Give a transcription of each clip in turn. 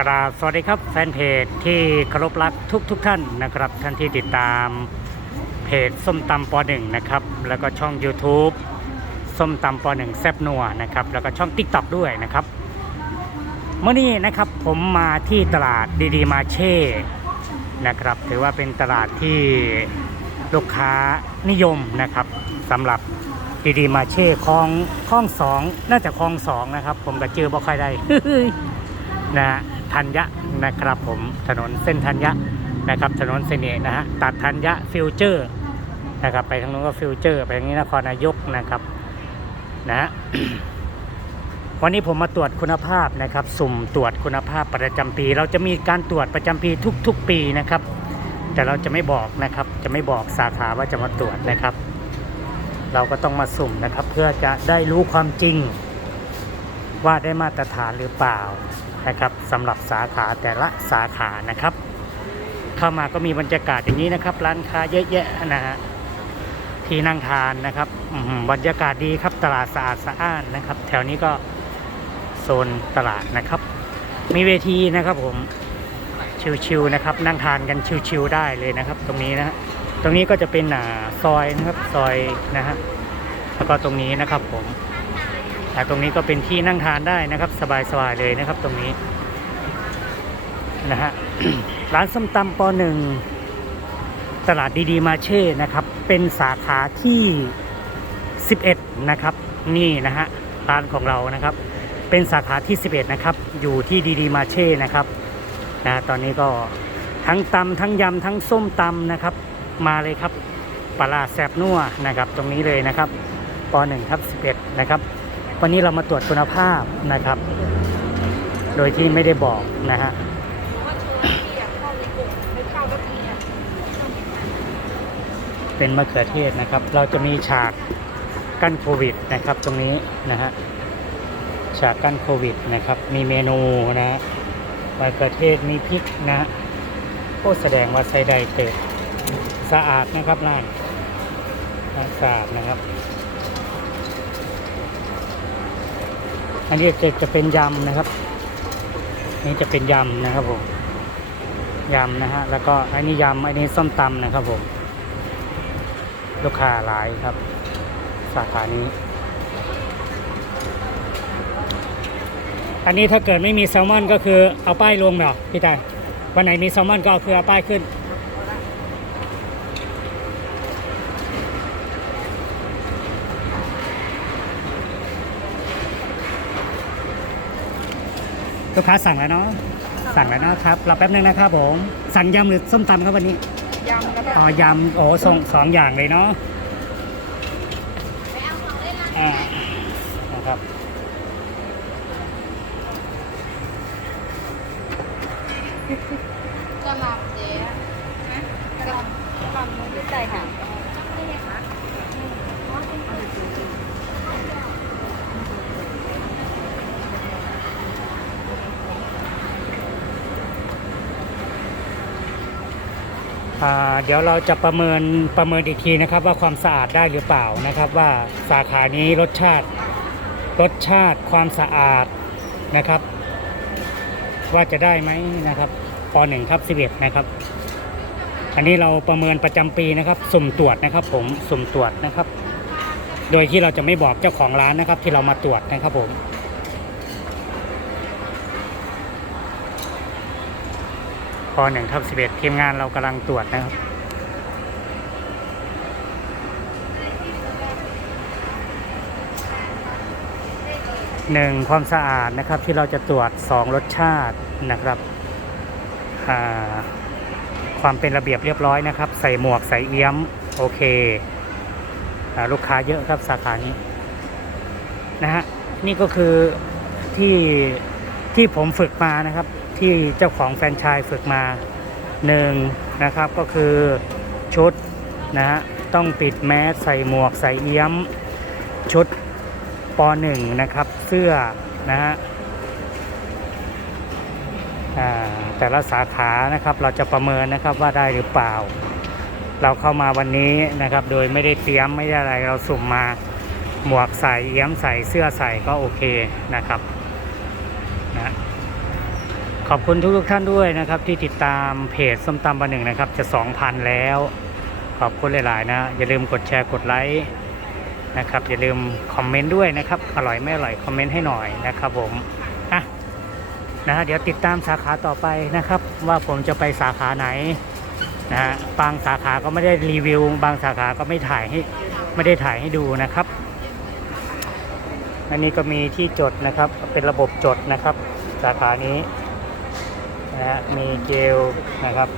กราบสวัสดีครับแฟนเพจที่เคารพรักทุกทุกท่านนะครับ ท่านที่ติดตามเพจส้มตำปอหนึ่งนะครับ แล้วก็ช่อง YouTube ส้มตำปอหนึ่งแซบนัวนะครับ แล้วก็ช่อง t ิ k t o k ด้วยนะครับเมื่อนี้นะครับผมมาที่ตลาดดีดีมาเช่นะครับ ถือว่าเป็นตลาดที่ลูกค้านิยมนะครับสำหรับดีดีมาเช่คลองคลองสองน่าจะคลองสองนะครับ ผมก็เจอบ่ค่อยได้นะ ธัญญะนะครับผมถนนเส้นธัญญะนะครับถนนเสน่ห์นะฮะตัดธัญญะฟิวเจอร์นะครับไปทางนู้นก็ฟิวเจอร์ ไปทางนี้นครนายกนะครับนะฮะวันนี้ผมมาตรวจคุณภาพนะครับ สุ่มตรวจคุณภาพประจำปี เราจะมีการตรวจประจำปีทุก ๆ ปีนะครับ แต่เราจะไม่บอกนะครับ จะไม่บอกสาขาว่าจะมาตรวจนะครับ เราก็ต้องมาสุ่มนะครับ เพื่อจะได้รู้ความจริง ว่าได้มาตรฐานหรือเปล่า นะครับสำหรับสาขาแต่ละสาขานะครับ เข้ามาก็มีบรรยากาศอย่างนี้นะครับ ร้านค้าเยอะแยะนะฮะที่นั่งทานนะครับบรรยากาศดีครับตลาดสะอาดสะอ้านนะครับ แถวนี้ก็โซนตลาดนะครับ มีเวทีนะครับผมชิวๆนะครับ นั่งทานกันชิวๆได้เลยนะครับ ตรงนี้นะฮะตรงนี้ก็จะเป็นซอยนะครับซอยนะฮะแล้วก็ตรงนี้นะครับผม แต่ตรงนี้ก็เป็นที่นั่งทานได้นะครับ สบายๆเลยนะครับตรงนี้นะฮะร้านส้มตำปหนึ่งตลาดดีๆมาเช่นะครับ เป็นสาขาที่ 11 นะครับ นี่นะฮะร้านของเรานะครับ เป็นสาขาที่ 11 นะครับ อยู่ที่ดีๆมาเช่นะครับนะตอนนี้ก็ทั้งตำทั้งยำทั้งส้มตำนะครับ มาเลยครับปลาแซบนัวนะครับ ตรงนี้เลยนะครับปหนึ่งครับ11 นะครับ วันนี้เรามาตรวจคุณภาพนะครับ โดยที่ไม่ได้บอกนะฮะเป็นมะเขือเทศนะครับ เราจะมีฉากกั้นโควิดนะครับ ตรงนี้นะฮะฉากกั้นโควิดนะครับ มีเมนูนะมะเขือเทศมีพริกนะโอ้แสดงว่าใช้ได้เต็มสะอาดนะครับร้านร้านสะอาดนะครับ อันนี้จะจะเป็นยำนะครับ นี่จะเป็นยำนะครับผมยำนะฮะแล้วก็อันนี้ยำอันนี้ส้มตำนะครับผมลูกค้าหลายครับ สาขานี้ อันนี้ถ้าเกิดไม่มีแซลมอนก็คือเอาป้ายลงเนาะพี่ตายวันไหนมีแซลมอนก็คือเอาป้ายขึ้น ลูกค้าสั่งแล้วเนาะสั่งแล้วนะครับรอแป๊บนึงนะครับผมสั่งยำหรือส้มตำครับวันนี้ยำก็ได้อ๋อยำโอ้สองสองอย่างเลยเนาะอ่านะครับกะหล่ำเจ๊กะหล่ำกะหล่ำมันจะใส่ค่ะอ่ เดี๋ยวเราจะประเมินประเมินอีกทีนะครับ ว่าความสะอาดได้หรือเปล่านะครับ ว่าสาขานี้รสชาติรสชาติความสะอาดนะครับ ว่าจะได้ไหมนะครับปหนึ่งครับสิบเอ็ดนะครับ อันนี้เราประเมินประจำปีนะครับ สุ่มตรวจนะครับ ผมสุ่มตรวจนะครับ โดยที่เราจะไม่บอกเจ้าของร้านนะครับ ที่เรามาตรวจนะครับผม ปหนึ่งทับสิบเอ็ดทีมงานเรากำลังตรวจนะครับ หนึ่งความสะอาดนะครับที่เราจะตรวจสองรสชาตินะครับ ความเป็นระเบียบเรียบร้อยนะครับ ใส่หมวกใส่เอี้ยม โอเคอลูกค้าเยอะครับสาขานี้นะฮะนี่ก็คือที่ที่ผมฝึกมานะครับ ที่เจ้าของแฟนชส์ฝึกมาหนึ่งนะครับก็คือชุดนะฮะต้องปิดแมสใส่หมวกใส่เอี้ยม ชุดปหนึ่งนะครับ เสื้อนะฮะแต่ละสาขานะครับเราจะประเมินนะครับว่าได้หรือเปล่า เราเข้ามาวันนี้นะครับ โดยไม่ได้เตรียมไม่ได้อะไรเราสุ่มมาหมวกใส่เอี้ยมใส่เสื้อใส่ก็โอเคนะครับนะ ขอบคุณทุกๆท่านด้วยนะครับ ที่ติดตามเพจส้มตำบะหนึ่งนะครับ จะ 2,000 แล้ว ขอบคุณหลาย ๆ นะ อย่าลืมกดแชร์กดไลค์นะครับ อย่าลืมคอมเมนต์ด้วยนะครับ อร่อยไม่อร่อยคอมเมนต์ให้หน่อยนะครับผมอะนะฮะเดี๋ยวติดตามสาขาต่อไปนะครับ ว่าผมจะไปสาขาไหนนะฮะบางสาขาก็ไม่ได้รีวิว บางสาขาก็ไม่ถ่ายให้ไม่ได้ถ่ายให้ดูนะครับ อันนี้ก็มีที่จดนะครับเป็นระบบจดนะครับ สาขานี้ นะฮะมีเจลนะครับ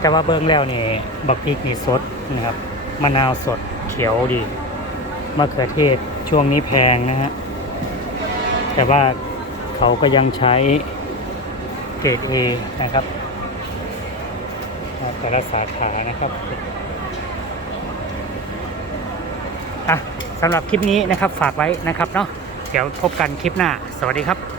แต่ว่าเบิ้งแล้วนี่บักพริกนี่สดนะครับมะนาวสดเขียวดีมะเขือเทศช่วงนี้แพงนะฮะแต่ว่าเขาก็ยังใช้เกรด A นะครับแต่ละสาขานะครับอะสำหรับคลิปนี้นะครับฝากไว้นะครับเนาะเดี๋ยวพบกันคลิปหน้า สวัสดีครับ